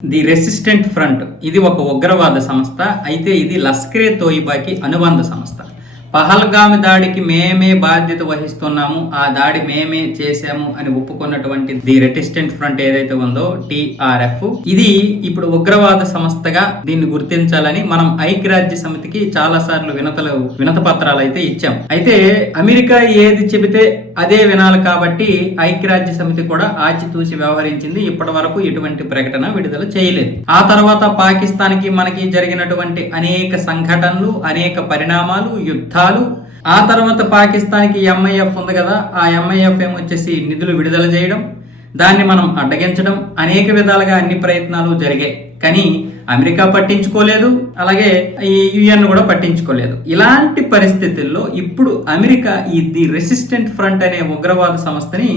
The resistant front. ఇది ఒక ఉగ్రవాద సంస్థ అయితే ఇది లస్కరే తోయిబాకి అనుబంధ సంస్థ. పహల్గామి దాడికి మేమే బాధ్యత వహిస్తున్నాము ఆ దాడి మేమే చేశాము అని ఒప్పుకున్నటువంటి ది రెటిస్టెంట్ ఫ్రంట్ ఏదైతే ఉందో టిఆర్ఎఫ్ ఇది ఇప్పుడు ఉగ్రవాద సంస్థగా దీన్ని గుర్తించాలని మనం ఐక్యరాజ్య సమితికి చాలా సార్లు వినతలు వినత పత్రాలు అయితే ఇచ్చాం. అయితే అమెరికా ఏది చెబితే అదే వినాలి కాబట్టి ఐక్యరాజ్య సమితి కూడా ఆచితూచి వ్యవహరించింది. ఇప్పటి వరకు ఎటువంటి ప్రకటన విడుదల చేయలేదు. ఆ తర్వాత పాకిస్తాన్కి మనకి జరిగినటువంటి అనేక సంఘటనలు అనేక పరిణామాలు యుద్ధ యుద్ధాలు. ఆ తర్వాత పాకిస్తాన్కి ఎంఐఎఫ్ ఉంది కదా ఆ ఎంఐఎఫ్ ఏమొచ్చేసి నిధులు విడుదల చేయడం దాన్ని మనం అడ్డగించడం అనేక విధాలుగా అన్ని ప్రయత్నాలు జరిగాయి. కానీ అమెరికా పట్టించుకోలేదు అలాగే ఈ యుఎన్ కూడా పట్టించుకోలేదు. ఇలాంటి పరిస్థితుల్లో ఇప్పుడు అమెరికా ఈ ది రెసిస్టెంట్ ఫ్రంట్ అనే ఉగ్రవాద సంస్థని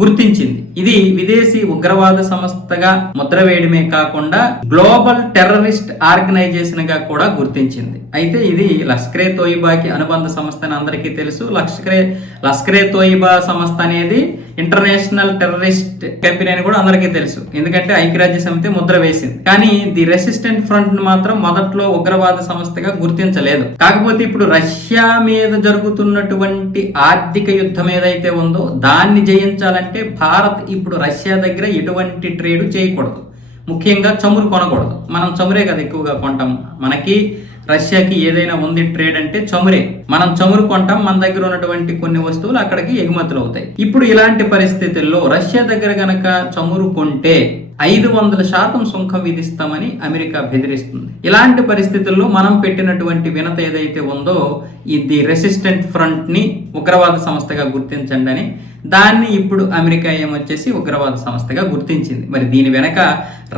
గుర్తించింది. ఇది విదేశీ ఉగ్రవాద సంస్థగా ముద్ర వేయడమే కాకుండా గ్లోబల్ టెర్రరిస్ట్ ఆర్గనైజేషన్గా కూడా గుర్తించింది. అయితే ఇది లష్కరే తోయిబాకి అనుబంధ సంస్థ అని అందరికీ తెలుసు. లష్కరే లష్కరే తోయిబా సంస్థ అనేది ఇంటర్నేషనల్ టెర్రరిస్ట్ కంపెనీ అని కూడా అందరికీ తెలుసు. ఎందుకంటే ఐక్యరాజ్య సమితి ముద్ర వేసింది. కానీ ది రెసిస్టెంట్ ఫ్రంట్ మాత్రం మొదట్లో ఉగ్రవాద సంస్థగా గుర్తించలేదు. కాకపోతే ఇప్పుడు రష్యా మీద జరుగుతున్నటువంటి ఆర్థిక యుద్ధం ఏదైతే ఉందో దాన్ని జయించాలని జయించాలంటే భారత్ ఇప్పుడు రష్యా దగ్గర ఎటువంటి ట్రేడ్ చేయకూడదు. ముఖ్యంగా చమురు కొనకూడదు. మనం చమురే కదా ఎక్కువగా కొంటాం. మనకి రష్యాకి ఏదైనా ఉంది ట్రేడ్ అంటే చమురే. మనం చమురు కొంటాం మన దగ్గర ఉన్నటువంటి కొన్ని వస్తువులు అక్కడికి ఎగుమతులు అవుతాయి ఇప్పుడు ఇలాంటి పరిస్థితుల్లో రష్యా దగ్గర గనక చమురు కొంటే ఐదు వందల శాతం సుంకం విధిస్తామని అమెరికా బెదిరిస్తుంది. ఇలాంటి పరిస్థితుల్లో మనం పెట్టినటువంటి వినత ఏదైతే ఉందో ఇది రెసిస్టెంట్ ఫ్రంట్ని ఉగ్రవాద సంస్థగా గుర్తించండి అని. దాన్ని ఇప్పుడు అమెరికా ఏమొచ్చేసి ఉగ్రవాద సంస్థగా గుర్తించింది. మరి దీని వెనక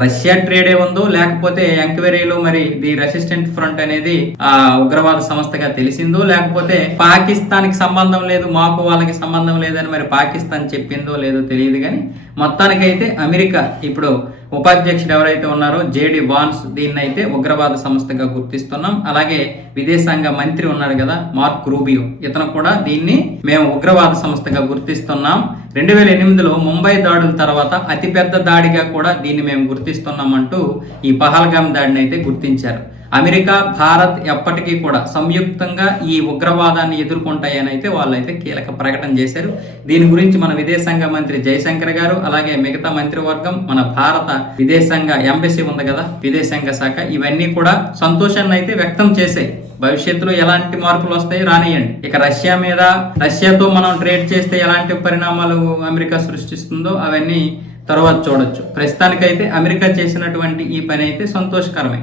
రష్యా ట్రేడే ఉందో లేకపోతే ఎంక్వైరీలో మరి ది రెసిస్టెంట్ ఫ్రంట్ అనేది ఆ ఉగ్రవాద సంస్థగా తెలిసిందో లేకపోతే పాకిస్తాన్కి సంబంధం లేదు మాకు వాళ్ళకి సంబంధం లేదని మరి పాకిస్తాన్ చెప్పిందో లేదో తెలియదు కానీ మొత్తానికైతే అమెరికా ఇప్పుడు ఉపాధ్యక్షుడు ఎవరైతే ఉన్నారో జేడి వాన్స్ దీన్ని అయితే ఉగ్రవాద సంస్థగా గుర్తిస్తున్నాం. అలాగే విదేశాంగ మంత్రి ఉన్నాడు కదా మార్క్ రూబియో. ఇతను కూడా దీన్ని మేము ఉగ్రవాద సంస్థగా గుర్తిస్తున్నాం. రెండు వేల ఎనిమిదిలో ముంబై దాడుల తర్వాత అతిపెద్ద దాడిగా కూడా దీన్ని మేము గుర్తిస్తున్నామంటూ ఈ పహల్గామ్ దాడిని అయితే గుర్తించారు. అమెరికా భారత్ ఎప్పటికీ కూడా సంయుక్తంగా ఈ ఉగ్రవాదాన్ని ఎదుర్కొంటాయని అయితే వాళ్ళైతే కీలక ప్రకటన చేశారు. దీని గురించి మన విదేశాంగ మంత్రి జయశంకర్ గారు అలాగే మిగతా మంత్రివర్గం మన భారత విదేశాంగ ఎంబసీ ఉంది కదా విదేశాంగ శాఖ ఇవన్నీ కూడా సంతోషాన్ని అయితే వ్యక్తం చేశాయి. భవిష్యత్తులో ఎలాంటి మార్పులు వస్తాయి రానియండి ఇక రష్యా మీద రష్యాతో మనం ట్రేడ్ చేస్తే ఎలాంటి పరిణామాలు అమెరికా సృష్టిస్తుందో అవన్నీ తర్వాత చూడొచ్చు. ప్రస్తుతానికైతే అమెరికా చేసినటువంటి ఈ పని అయితే సంతోషకరమే.